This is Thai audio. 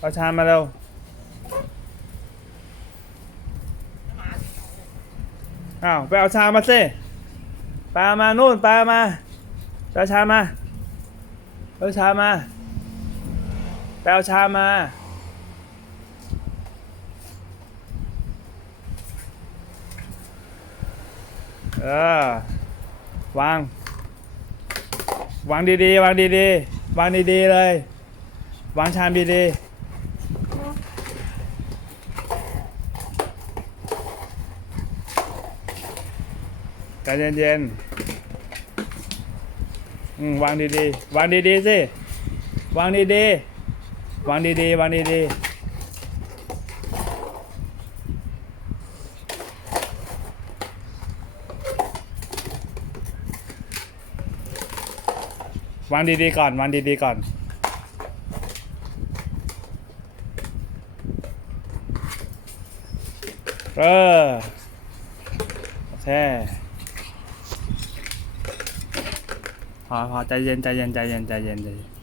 เอาชามมาเร็วอ้าวไปเอาชามมาสิปเอามานู่นปเอามาปเอาชามมาเอาชามมาไปเอาชามมาเออวาง วางดีๆ วางดีๆ วางดีๆ เลย วางชามดีๆ ใจเย็นๆวางดีๆ วางดีๆสิ วางดีๆ วางดีๆ วางดีๆวางดีๆก่อนวางดีๆก่อน เออแช่ พอพอใจเย็นใจเ